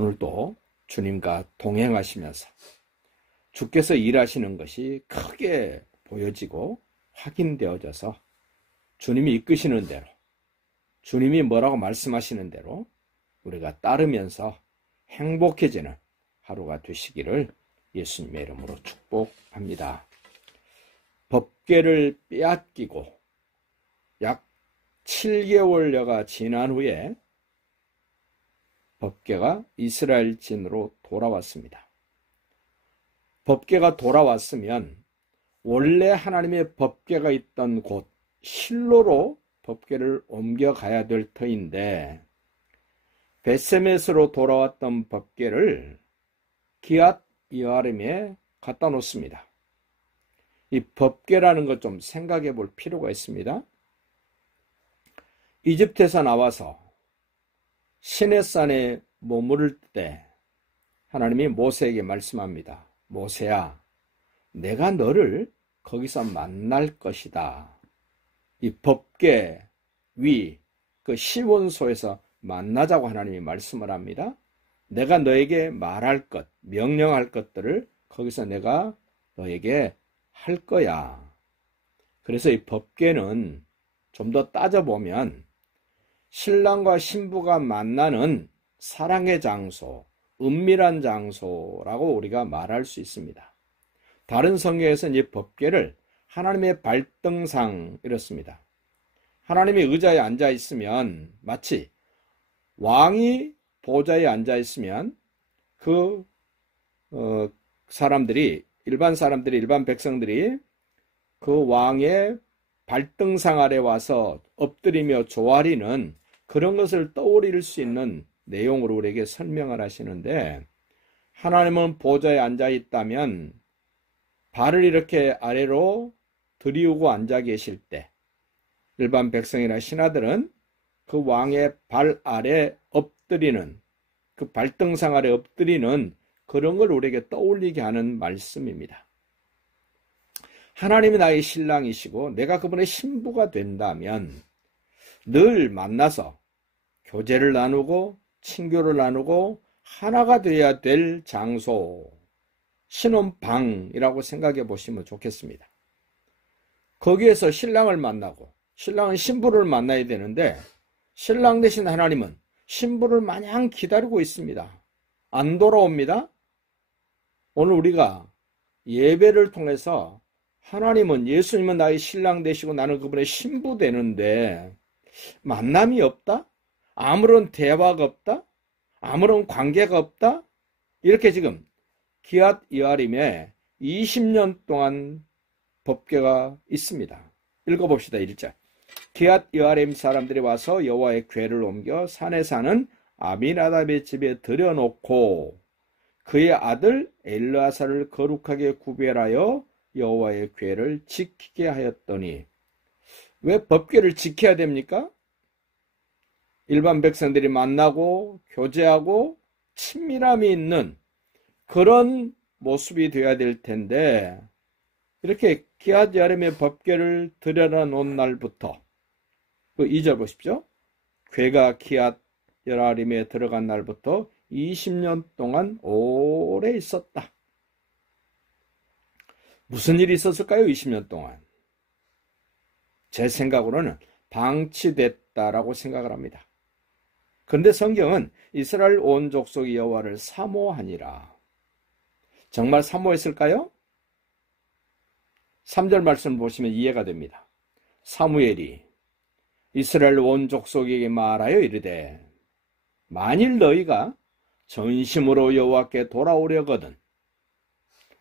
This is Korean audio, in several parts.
오늘도 주님과 동행하시면서 주께서 일하시는 것이 크게 보여지고 확인되어져서 주님이 이끄시는 대로, 주님이 뭐라고 말씀하시는 대로 우리가 따르면서 행복해지는 하루가 되시기를 예수님의 이름으로 축복합니다. 법궤를 빼앗기고 약 7개월여가 지난 후에 법궤가 이스라엘 진으로 돌아왔습니다. 법궤가 돌아왔으면 원래 하나님의 법궤가 있던 곳 실로로 법궤를 옮겨가야 될 터인데 벳세메스로 돌아왔던 법궤를 기앗 여아림에 갖다 놓습니다. 이 법궤라는 것 좀 생각해 볼 필요가 있습니다. 이집트에서 나와서 시내산에 머무를 때 하나님이 모세에게 말씀합니다. 모세야, 내가 너를 거기서 만날 것이다. 이 법궤 위 그 시온소에서 만나자고 하나님이 말씀을 합니다. 내가 너에게 말할 것, 명령할 것들을 거기서 내가 너에게 할 거야. 그래서 이 법궤는 좀 더 따져보면 신랑과 신부가 만나는 사랑의 장소, 은밀한 장소라고 우리가 말할 수 있습니다. 다른 성경에서는 이 법궤를 하나님의 발등상 이렇습니다. 하나님이 의자에 앉아 있으면 마치 왕이 보좌에 앉아 있으면 그 사람들이 일반 백성들이 그 왕의 발등상 아래 와서 엎드리며 조아리는 그런 것을 떠올릴 수 있는 내용으로 우리에게 설명을 하시는데, 하나님은 보좌에 앉아 있다면 발을 이렇게 아래로 들이우고 앉아 계실 때 일반 백성이나 신하들은 그 왕의 발 아래 엎드리는, 그 발등상 아래 엎드리는 그런 걸 우리에게 떠올리게 하는 말씀입니다. 하나님이 나의 신랑이시고 내가 그분의 신부가 된다면 늘 만나서 교제를 나누고 친교를 나누고 하나가 되어야 될 장소, 신혼방이라고 생각해 보시면 좋겠습니다. 거기에서 신랑을 만나고 신랑은 신부를 만나야 되는데 신랑 되신 하나님은 신부를 마냥 기다리고 있습니다. 안 돌아옵니다. 오늘 우리가 예배를 통해서 하나님은, 예수님은 나의 신랑 되시고 나는 그분의 신부 되는데 만남이 없다? 아무런 대화가 없다? 아무런 관계가 없다? 이렇게 지금 기앗 여아림에 20년 동안 법궤가 있습니다. 읽어봅시다. 1절. 기앗 여아림 사람들이 와서 여호와의 궤를 옮겨 산에 사는 아미나답의 집에 들여놓고 그의 아들 엘르아사를 거룩하게 구별하여 여호와의 궤를 지키게 하였더니, 왜 법궤를 지켜야 됩니까? 일반 백성들이 만나고 교제하고 친밀함이 있는 그런 모습이 되어야 될 텐데, 이렇게 기앗 여아림의 법궤를 들여놓은 날부터, 그 2절 보십시오. 궤가 기앗 여아림에 들어간 날부터 20년 동안 오래 있었다. 무슨 일이 있었을까요? 20년 동안. 제 생각으로는 방치됐다라고 생각을 합니다. 그런데 성경은 이스라엘 온 족속이 여호와를 사모하니라. 정말 사모했을까요? 3절 말씀 보시면 이해가 됩니다. 사무엘이 이스라엘 온 족속에게 말하여 이르되, 만일 너희가 전심으로 여호와께 돌아오려거든,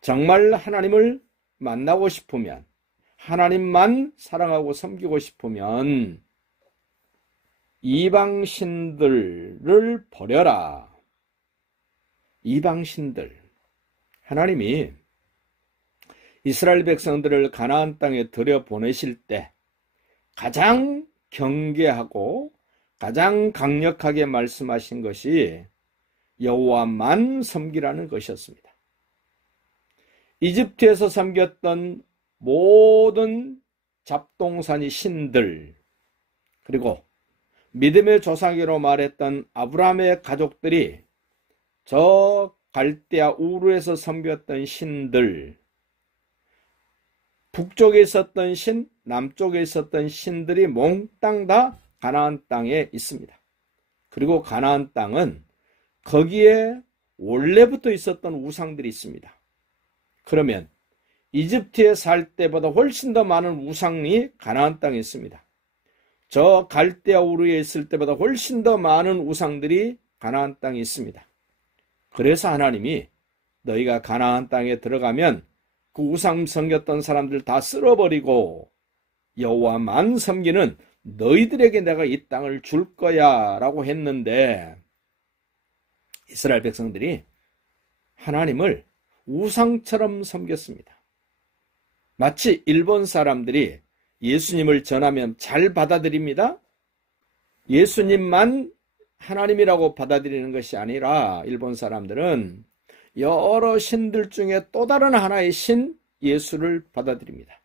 정말 하나님을 만나고 싶으면, 하나님만 사랑하고 섬기고 싶으면 이방신들을 버려라. 이방신들. 하나님이 이스라엘 백성들을 가나안 땅에 들여보내실 때 가장 경계하고 가장 강력하게 말씀하신 것이 여호와만 섬기라는 것이었습니다. 이집트에서 섬겼던 모든 잡동사니 신들, 그리고 믿음의 조상이로 말했던 아브라함의 가족들이 저 갈대아 우르에서 섬겼던 신들, 북쪽에 있었던 신, 남쪽에 있었던 신들이 몽땅 다 가나안 땅에 있습니다. 그리고 가나안 땅은 거기에 원래부터 있었던 우상들이 있습니다. 그러면 이집트에 살 때보다 훨씬 더 많은 우상이 가나안 땅에 있습니다. 저 갈대아 우르에 있을 때보다 훨씬 더 많은 우상들이 가나안 땅에 있습니다. 그래서 하나님이 너희가 가나안 땅에 들어가면 그 우상 섬겼던 사람들 다 쓸어버리고 여호와만 섬기는 너희들에게 내가 이 땅을 줄 거야 라고 했는데, 이스라엘 백성들이 하나님을 우상처럼 섬겼습니다. 마치 일본 사람들이 예수님을 전하면 잘 받아들입니다. 예수님만 하나님이라고 받아들이는 것이 아니라 일본 사람들은 여러 신들 중에 또 다른 하나의 신 예수를 받아들입니다.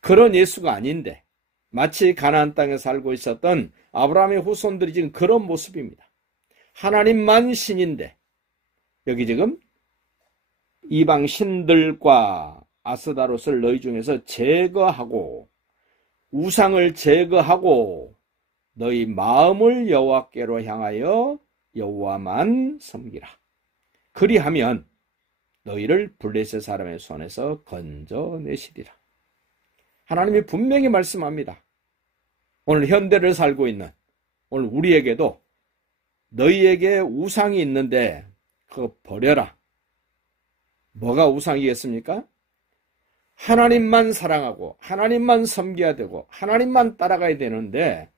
그런 예수가 아닌데 마치 가나안 땅에 살고 있었던 아브라함의 후손들이 지금 그런 모습입니다. 하나님만 신인데 여기 지금 이방 신들과 아스다롯을 너희 중에서 제거하고 우상을 제거하고 너희 마음을 여호와께로 향하여 여호와만 섬기라. 그리하면 너희를 블레셋 사람의 손에서 건져내시리라. 하나님이 분명히 말씀합니다. 오늘 현대를 살고 있는 오늘 우리에게도 너희에게 우상이 있는데 그거 버려라. 뭐가 우상이겠습니까? 하나님만 사랑하고 하나님만 섬겨야 되고 하나님만 따라가야 되는데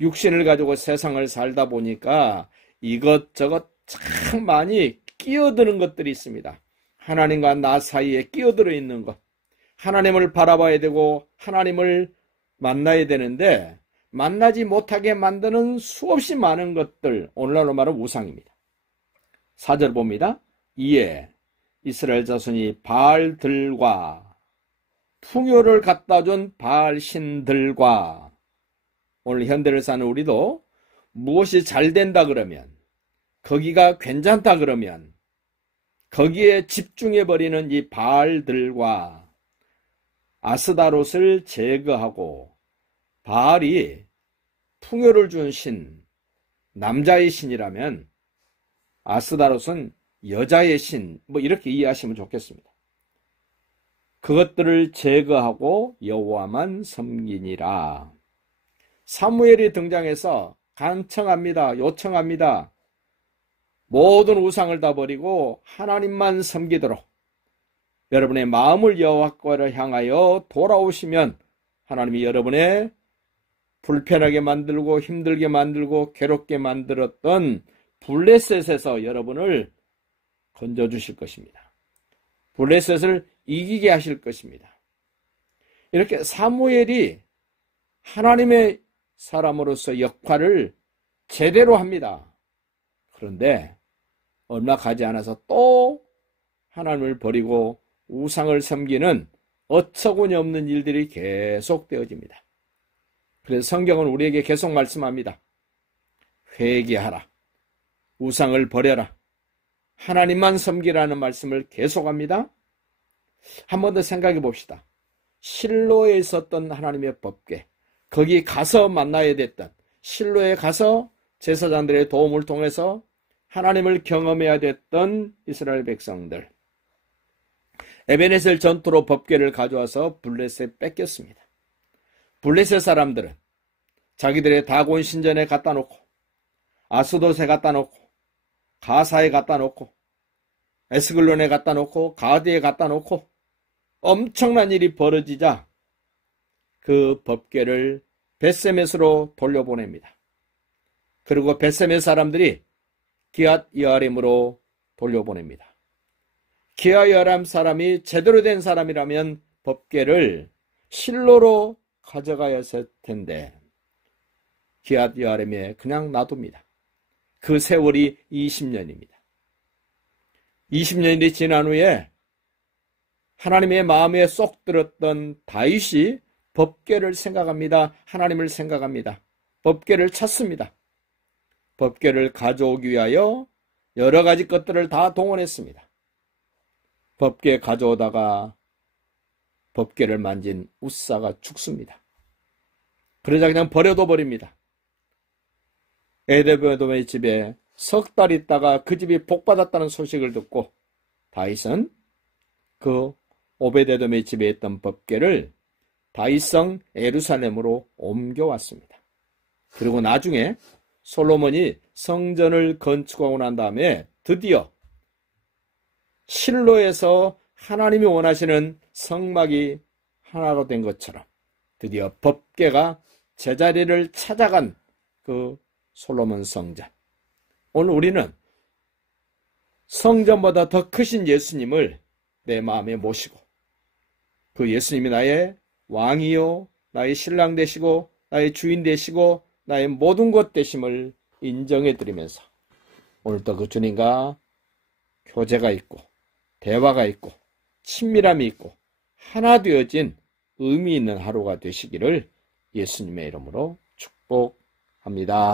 육신을 가지고 세상을 살다 보니까 이것저것 참 많이 끼어드는 것들이 있습니다. 하나님과 나 사이에 끼어들어 있는 것. 하나님을 바라봐야 되고 하나님을 만나야 되는데 만나지 못하게 만드는 수없이 많은 것들, 오늘날로 말하면 우상입니다. 4절 봅니다. 이에 이스라엘 자손이 바알들과 풍요를 갖다 준 바알 신들과, 오늘 현대를 사는 우리도 무엇이 잘 된다 그러면, 거기가 괜찮다 그러면 거기에 집중해버리는 이 바알들과 아스다롯을 제거하고, 바알이 풍요를 준 신, 남자의 신이라면 아스다롯은 여자의 신, 이렇게 이해하시면 좋겠습니다. 그것들을 제거하고 여호와만 섬기니라. 사무엘이 등장해서 간청합니다. 요청합니다. 모든 우상을 다 버리고 하나님만 섬기도록 여러분의 마음을 여호와께로 향하여 돌아오시면 하나님이 여러분의 불편하게 만들고 힘들게 만들고 괴롭게 만들었던 블레셋에서 여러분을 건져주실 것입니다. 블레셋을 이기게 하실 것입니다. 이렇게 사무엘이 하나님의 사람으로서 역할을 제대로 합니다. 그런데 얼마 가지 않아서 또 하나님을 버리고 우상을 섬기는 어처구니 없는 일들이 계속되어집니다. 그래서 성경은 우리에게 계속 말씀합니다. 회개하라. 우상을 버려라. 하나님만 섬기라는 말씀을 계속합니다. 한 번 더 생각해 봅시다. 실로에 있었던 하나님의 법궤, 거기 가서 만나야 됐던, 실로에 가서 제사장들의 도움을 통해서 하나님을 경험해야 됐던 이스라엘 백성들, 에베네셀 전투로 법궤를 가져와서 블레셋에 뺏겼습니다. 블레셋 사람들은 자기들의 다곤 신전에 갖다 놓고, 아스돗에 갖다 놓고, 가사에 갖다 놓고, 에스글론에 갖다 놓고, 가드에 갖다 놓고, 엄청난 일이 벌어지자 그 법궤를 벳세메스로 돌려보냅니다. 그리고 벳세메 사람들이 기앗 여아림으로 돌려보냅니다. 기앗 여아림 사람이 제대로 된 사람이라면 법궤를 실로로 가져가야 했을 텐데 기앗 여아림에 그냥 놔둡니다. 그 세월이 20년입니다. 20년이 지난 후에 하나님의 마음에 쏙 들었던 다윗이 법궤를 생각합니다. 하나님을 생각합니다. 법궤를 찾습니다. 법궤를 가져오기 위하여 여러 가지 것들을 다 동원했습니다. 법궤 가져오다가 법궤를 만진 웃사가 죽습니다. 그러자 그냥 버려둬 버립니다. 에데돔의 집에 석 달 있다가 그 집이 복받았다는 소식을 듣고 다윗은 그 오베데돔의 집에 있던 법궤를 다윗성 예루살렘으로 옮겨왔습니다. 그리고 나중에 솔로몬이 성전을 건축하고 난 다음에 드디어 실로에서 하나님이 원하시는 성막이 하나로 된 것처럼 드디어 법궤가 제자리를 찾아간 그 솔로몬 성전. 오늘 우리는 성전보다 더 크신 예수님을 내 마음에 모시고 그 예수님이 나의 왕이요 나의 신랑 되시고 나의 주인 되시고 나의 모든 것 되심을 인정해 드리면서 오늘도 그 주님과 교제가 있고 대화가 있고 친밀함이 있고 하나 되어진 의미 있는 하루가 되시기를 예수님의 이름으로 축복합니다.